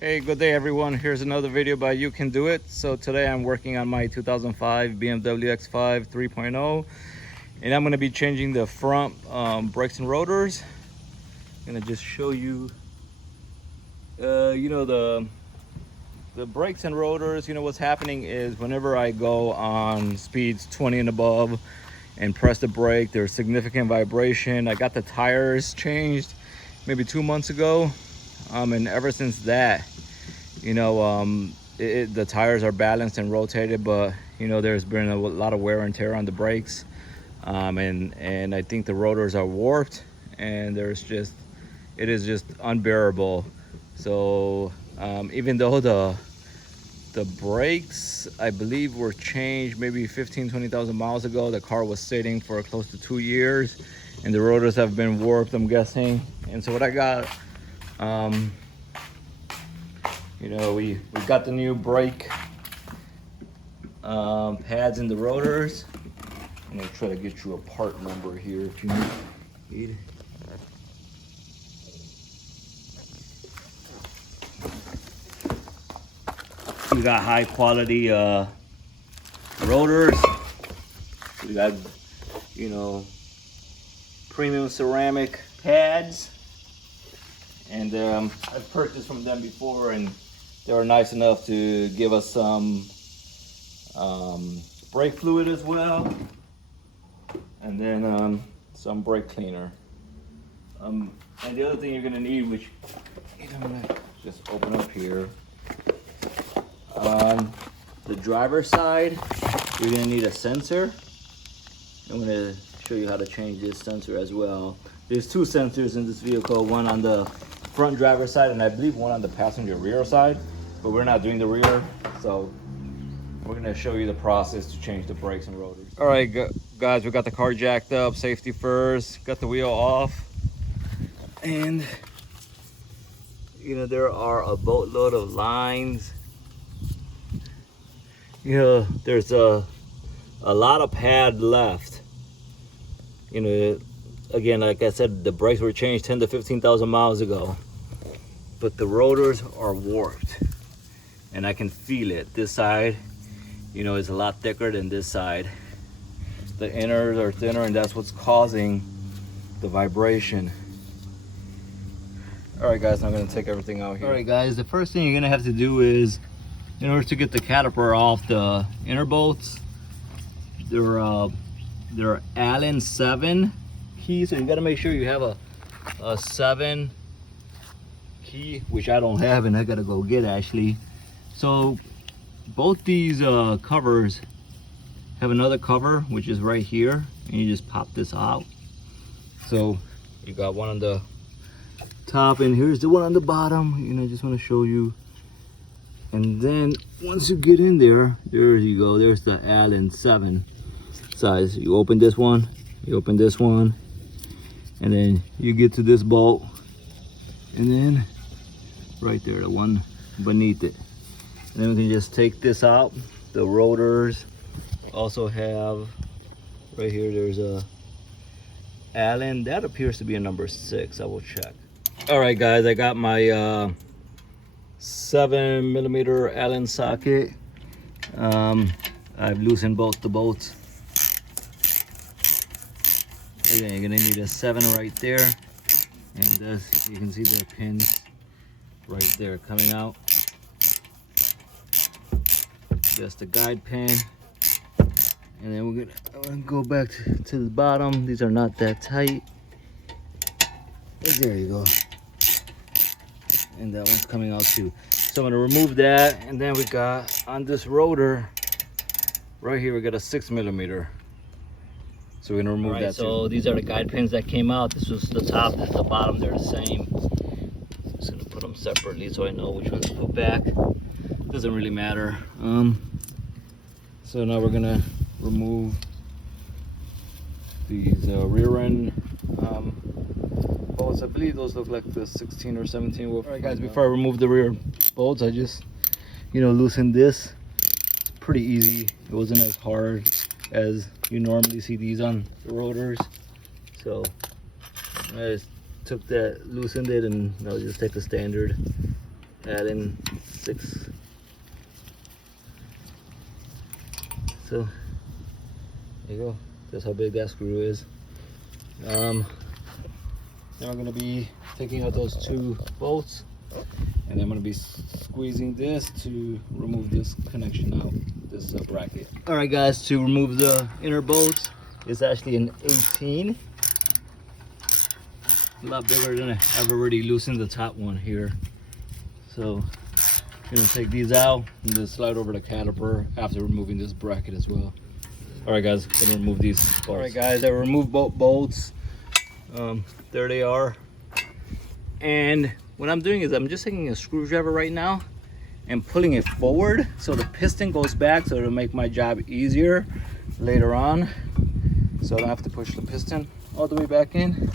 Hey, good day everyone. Here's another video by You Can Do It. So today I'm working on my 2005 BMW X5 3.0 and I'm going to be changing the front brakes and rotors. I'm going to just show you the brakes and rotors. What's happening is whenever I go on speeds 20 and above and press the brake, there's significant vibration. I got the tires changed maybe 2 months ago. And ever since that, the tires are balanced and rotated, but there's been a lot of wear and tear on the brakes, and I think the rotors are warped, and it is just unbearable. So even though the brakes, I believe, were changed maybe 20,000 miles ago, the car was sitting for close to 2 years, and the rotors have been warped, I'm guessing. And so what I got, we got the new brake pads in the rotors. I'm gonna try to get you a part number here if you need. We got high quality rotors. We got premium ceramic pads, and I've purchased from them before, and they were nice enough to give us some brake fluid as well, and then some brake cleaner. And the other thing you're gonna need, which I'm gonna just open up here, on the driver's side, you're gonna need a sensor. I'm gonna show you how to change this sensor as well. There's two sensors in this vehicle, one on the front driver's side and I believe one on the passenger rear side, but we're not doing the rear, so we're gonna show you the process to change the brakes and rotors. All right, guys, we got the car jacked up, safety first, got the wheel off, and there are a boatload of lines. There's a lot of pad left. Again, like I said, the brakes were changed 10 to 15,000 miles ago, but the rotors are warped, and I can feel it. This side, is a lot thicker than this side. The inners are thinner, and that's what's causing the vibration. All right, guys, I'm gonna take everything out here. All right, guys, the first thing you're gonna have to do is, in order to get the caliper off the inner bolts, they're Allen 7 keys, so you got to make sure you have a 7 key, which I don't have, and I got to go get actually. So both these covers have another cover, which is right here, and you just pop this out. So you got one on the top, and here's the one on the bottom. I just want to show you. And then once you get in there, there you go, there's the Allen 7 size. You open this one, you open this one, and then you get to this bolt, and then right there, the one beneath it. And then we can just take this out. The rotors also have, right here, there's a Allen, that appears to be a number 6. I will check. All right, guys, I got my 7mm Allen socket. I've loosened both the bolts. Again, you're gonna need a 7 right there, and this, you can see the pins right there coming out. That's the guide pin, and then I'm gonna go back to the bottom. These are not that tight. There you go. And that one's coming out too. So I'm gonna remove that, and then we got on this rotor right here, we got a 6mm. So we're gonna remove that too. So these are the guide pins that came out. This was the top, this is the bottom, they're the same. I'm just gonna put them separately so I know which ones to put back. Doesn't really matter. So now we're gonna remove these rear end bolts. I believe those look like the 16 or 17. All right, guys, before I remove the rear bolts, I just loosen this. It's pretty easy. It wasn't as hard as you normally see these on the rotors. So I just took that, loosened it, and I'll just take the standard Allen 6. So there you go. That's how big that screw is. Now I'm going to be taking out those 2 bolts, and I'm going to be squeezing this to remove this connection out, this bracket. All right, guys, to remove the inner bolts, it's actually an 18. A lot bigger than I've already loosened the top one here. So I'm going to take these out and then slide over the caliper after removing this bracket as well. All right, guys, I'm gonna remove these bolts. All right, guys, I removed both bolts. There they are. And what I'm doing is I'm just taking a screwdriver right now and pulling it forward so the piston goes back, so it'll make my job easier later on. So I don't have to push the piston all the way back in.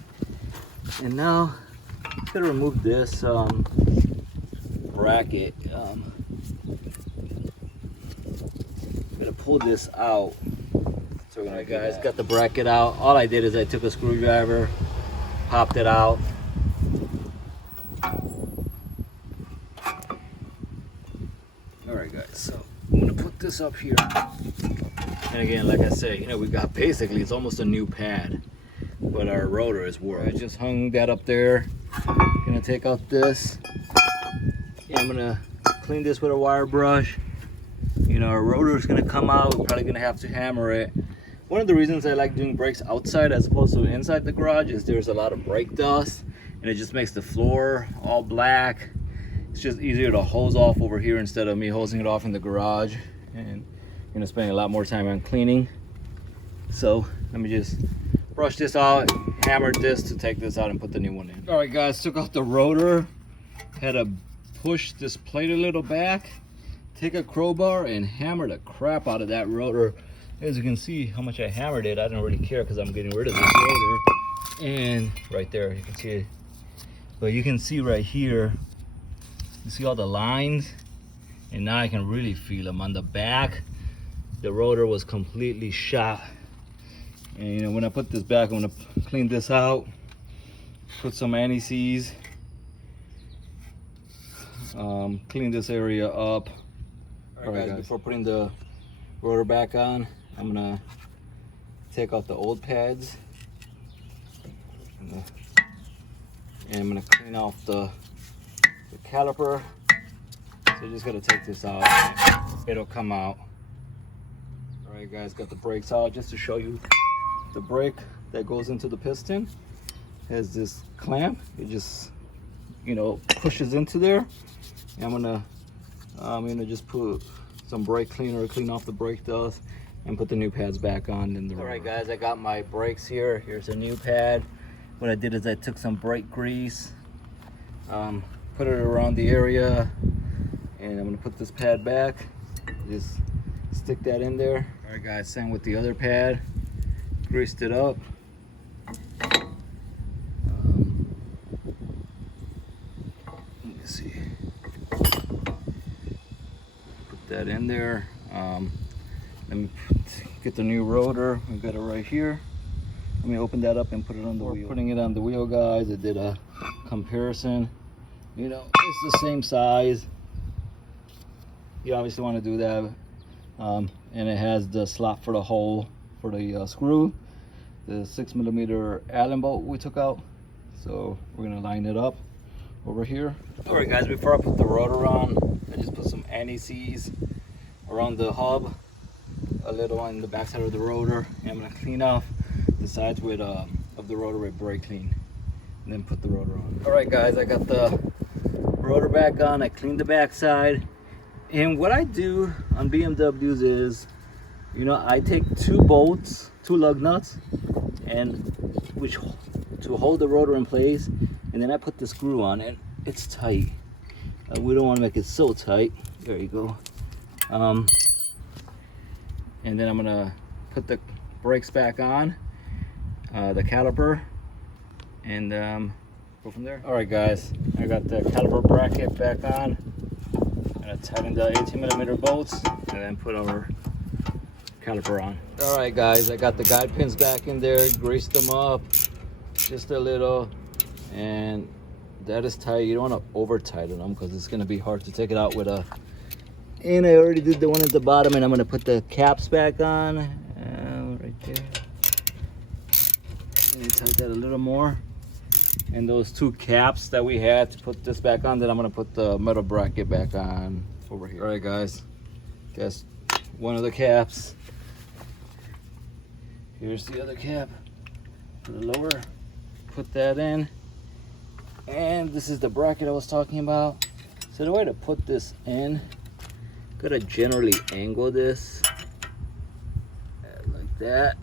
And now I'm gonna remove this bracket. I'm gonna pull this out. So we're gonna, guys, got the bracket out. All I did is I took a screwdriver, popped it out. All right, guys, so I'm gonna put this up here. And again, like I say, you know, we got basically, it's almost a new pad, but our rotor is warped. I just hung that up there. Gonna take out this. Yeah, I'm gonna clean this with a wire brush. You know, our rotor is gonna come out. We're probably gonna have to hammer it. One of the reasons I like doing brakes outside as opposed to inside the garage is there's a lot of brake dust, and it just makes the floor all black. It's just easier to hose off over here instead of me hosing it off in the garage, and you're gonna spend a lot more time on cleaning. So let me just brush this out, hammer this to take this out and put the new one in. All right, guys, took out the rotor, had to push this plate a little back, take a crowbar and hammer the crap out of that rotor. As you can see how much I hammered it, I don't really care because I'm getting rid of this rotor. And right there, you can see it. But you can see right here, you see all the lines? And now I can really feel them. On the back, the rotor was completely shot. And you know, when I put this back, I'm gonna clean this out, put some anti-seize, clean this area up. All right, guys, before putting the rotor back on, I'm gonna take out the old pads, and I'm gonna clean off the caliper. So you just gotta take this out, it'll come out. All right, guys, got the brakes out just to show you. The brake that goes into the piston has this clamp. It just, you know, pushes into there. And I'm gonna just put some brake cleaner, clean off the brake dust, and put the new pads back on in the rotor. All right, guys, I got my brakes here. Here's a new pad. What I did is I took some brake grease, put it around the area, and I'm gonna put this pad back. Just stick that in there. All right, guys, same with the other pad. Greased it up. Let me see. Put that in there. Let me get the new rotor. We've got it right here. Let me open that up and put it on the wheel. Putting it on the wheel, guys, I did a comparison. You know, it's the same size. You obviously want to do that. And it has the slot for the hole for the screw. The 6mm Allen bolt we took out. So we're gonna line it up over here. All right, guys, before I put the rotor on, I just put some anti-seize around the hub, a little on the back side of the rotor, and I'm gonna clean off the sides with of the rotor with brake clean, and then put the rotor on. All right, guys, I got the rotor back on. I cleaned the back side, and what I do on BMWs is, you know, I take 2 bolts, 2 lug nuts, and which to hold the rotor in place, and then I put the screw on, and it's tight. We don't want to make it so tight. There you go. And then I'm gonna put the brakes back on, the caliper, and go from there. All right, guys, I got the caliper bracket back on. I'm gonna tighten the 18mm bolts and then put our caliper on. All right, guys, I got the guide pins back in there, greased them up just a little, and that is tight. You don't want to over tighten them because it's going to be hard to take it out with a. And I already did the one at the bottom, and I'm going to put the caps back on right there. And tighten that a little more. And those two caps that we had to put this back on, then I'm going to put the metal bracket back on over here. All right, guys. Guess one of the caps. Here's the other cap. Put it lower. Put that in. And this is the bracket I was talking about. So the way to put this in, gotta generally angle this like that,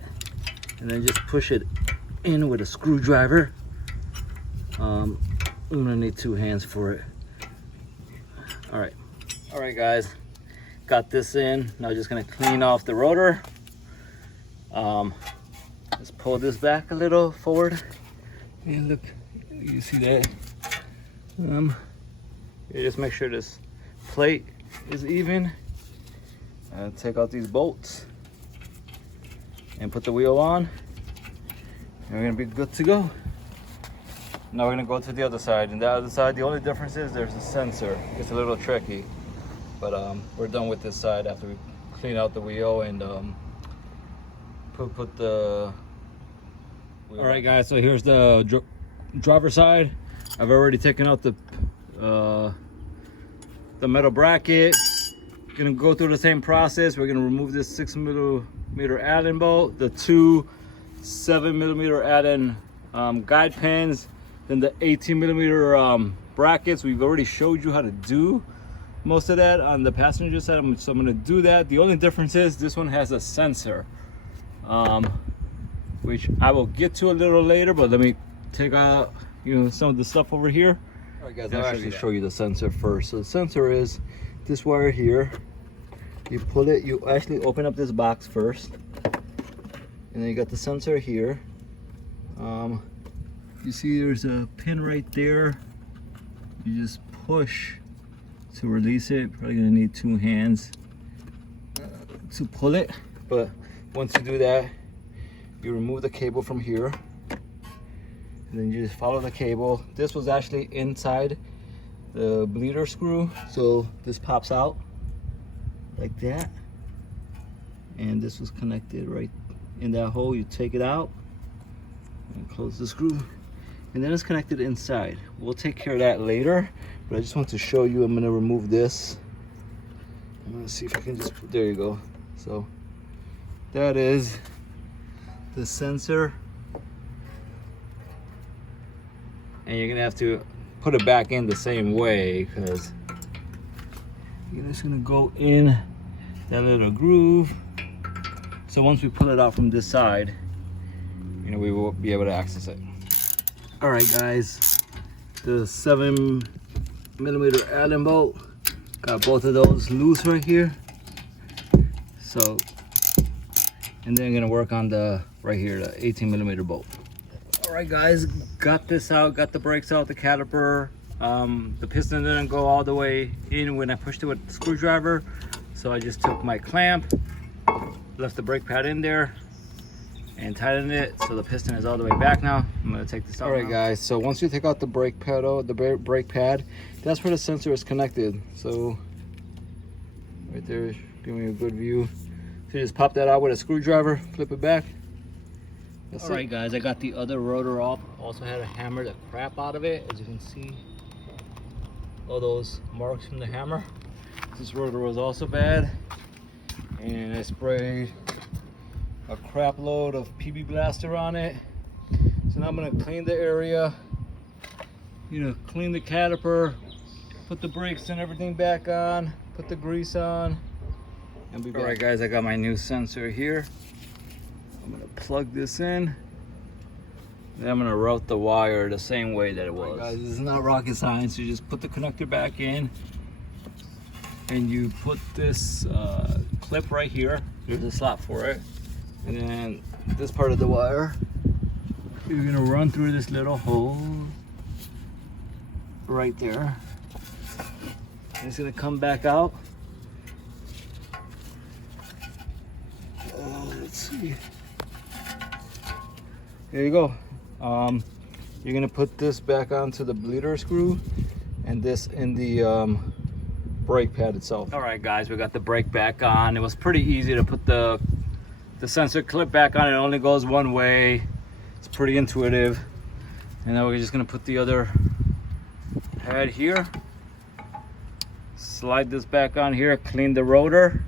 and then just push it in with a screwdriver. I'm gonna need 2 hands for it. All right, guys, got this in. Now just gonna clean off the rotor. Let's pull this back a little forward. And look, you see that? You just make sure this plate is even. Take out these bolts and put the wheel on. And we're gonna be good to go. Now we're gonna go to the other side. And the other side, the only difference is there's a sensor. It's a little tricky, but we're done with this side after we clean out the wheel and put the wheel. All right, guys. So here's the driver's side. I've already taken out the metal bracket. Gonna go through the same process. We're gonna remove this 6mm Allen bolt, the 2 7mm Allen guide pins, then the 18mm brackets. We've already showed you how to do most of that on the passenger side, so I'm gonna do that. The only difference is this one has a sensor, which I will get to a little later, but let me take out some of the stuff over here. All right, guys, I'll actually show you the sensor first. So the sensor is this wire here. You pull it, you actually open up this box first, and then you got the sensor here. You see there's a pin right there. You just push to release it. Probably gonna need 2 hands to pull it, but once you do that, you remove the cable from here, and then you just follow the cable. This was actually inside the bleeder screw, so this pops out like that, and this was connected right in that hole. You take it out and close the screw, and then it's connected inside. We'll take care of that later, but I just want to show you. I'm going to remove this. I'm going to see if I can just, there you go. So that is the sensor, and you're gonna have to put it back in the same way because you're just gonna go in that little groove. So once we pull it out from this side, we will be able to access it. All right, guys, the 7mm Allen bolt, got both of those loose right here. So, and then I'm gonna work on the right here, the 18mm bolt. All right, guys, got this out, got the brakes out, the caliper. The piston didn't go all the way in when I pushed it with the screwdriver, so I just took my clamp, left the brake pad in there, and tightened it so the piston is all the way back now. I'm gonna take this out. All right, guys, so once you take out the brake pedal, the brake pad, that's where the sensor is connected. So right there, giving you a good view. So you just pop that out with a screwdriver, flip it back. All right, guys, I got the other rotor off. Also had to hammer the crap out of it. As you can see, all those marks from the hammer. This rotor was also bad, and I sprayed a crap load of PB Blaster on it. So now I'm gonna clean the area, clean the caliper, put the brakes and everything back on, put the grease on, and be back. All right, guys, I got my new sensor here. I'm gonna plug this in. Then I'm gonna route the wire the same way that it was. Right, guys, this is not rocket science. You just put the connector back in, and you put this clip right here. There's a slot for it. And then this part of the wire, you're gonna run through this little hole right there. And it's gonna come back out. Let's see. There you go. you're gonna put this back onto the bleeder screw and this in the brake pad itself. All right guys, we got the brake back on. It was pretty easy to put the sensor clip back on. It only goes one way. It's pretty intuitive. And now we're just gonna put the other pad here, slide this back on here, clean the rotor,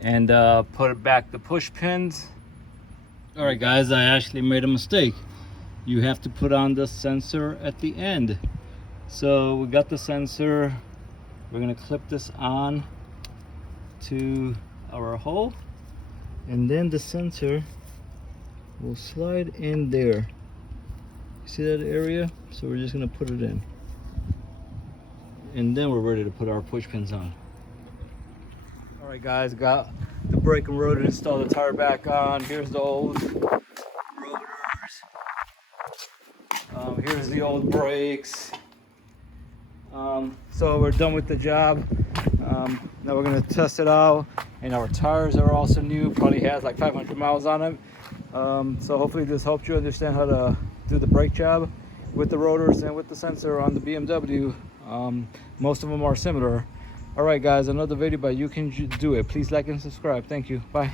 and put it back the push pins. All right guys, I actually made a mistake. You have to put on the sensor at the end. So we got the sensor. We're gonna clip this on to our hole, and then the sensor will slide in there. See that area? So we're just gonna put it in, and then we're ready to put our push pins on. All right guys, got the brake and rotor installed, the tire back on. Here's the old rotors. Here's the old brakes. So we're done with the job. Now we're gonna test it out, and our tires are also new. Probably has like 500 miles on them. So hopefully this helped you understand how to do the brake job with the rotors and with the sensor on the BMW. Most of them are similar. All right guys, another video, but you can do it. Please like and subscribe. Thank you. Bye.